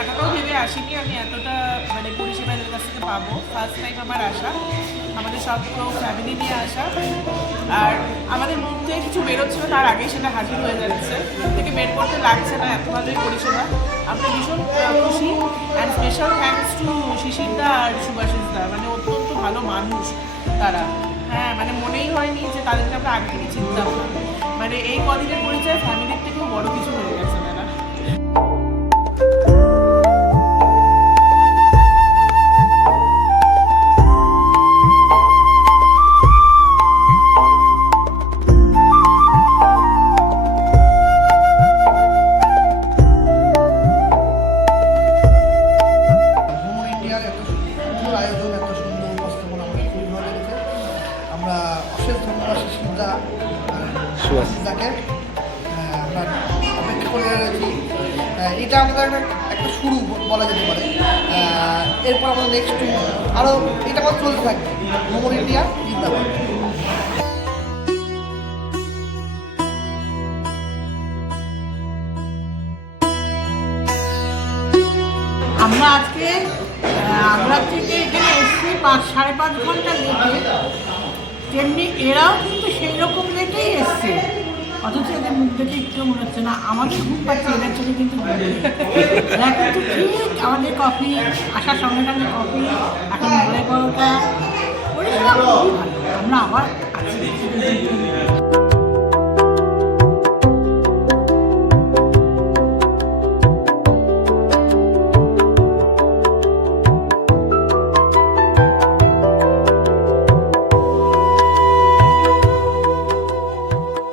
এতটাও ভেবে আসিনি আমি এতটা মানে পরিষেবা এদের কাছ থেকে পাবো। ফার্স্ট টাইম আমার আসা, আমাদের সব পুরো ফ্যামিলি নিয়ে আসা। আর আমাদের মুখ থেকে কিছু বেরোচ্ছিল তার আগেই সেটা হাজির হয়ে যাচ্ছে, মুখ থেকে বের করতে লাগছে না, এত ভালোই পরিষেবা। আমরা ভীষণ খুশি। অ্যান্ড স্পেশাল থ্যাঙ্কস টু শিশিরদা আর সুভাষিসদা, মানে অত্যন্ত ভালো মানুষ তারা। হ্যাঁ, মানে মনেই হয়নি যে তাদেরকে আমরা আগে থেকে চিনতাম না। মানে এই কদিনের পরিচয় ফ্যামিলির থেকেও বড় কিছু হয়ে গেছে তারা। আমরা অশেষ ধন্যবাদ সুভাষিসদাকে, আমরা অপেক্ষা করে রয়েছি। এটা আমাদের একটা শুরু বলা যেতে পারে। এরপর আমাদের নেক্সট আরও এটা আমার চলতে থাকবে। ভ্রমণ ইন্ডিয়া জিন্দাবাদ। আমরা আজকে আগ্রা থেকে এখানে এসেছি 5-5.5 ঘন্টা লেটে, তেমনি এরাও কিন্তু সেই রকম লেটেই এসছে, অথচ এদের মুখ দেখে একটু মনে হচ্ছে না আমাদের ঘুম পাচ্ছে, এদের চোখে কিন্তু এরা কিন্তু ঠিক আমাদের কফি আসার সঙ্গে সঙ্গে কফি, এখন বলে পরোটা পরিষেবা খুবই ভালো। আমরা আবার আছি।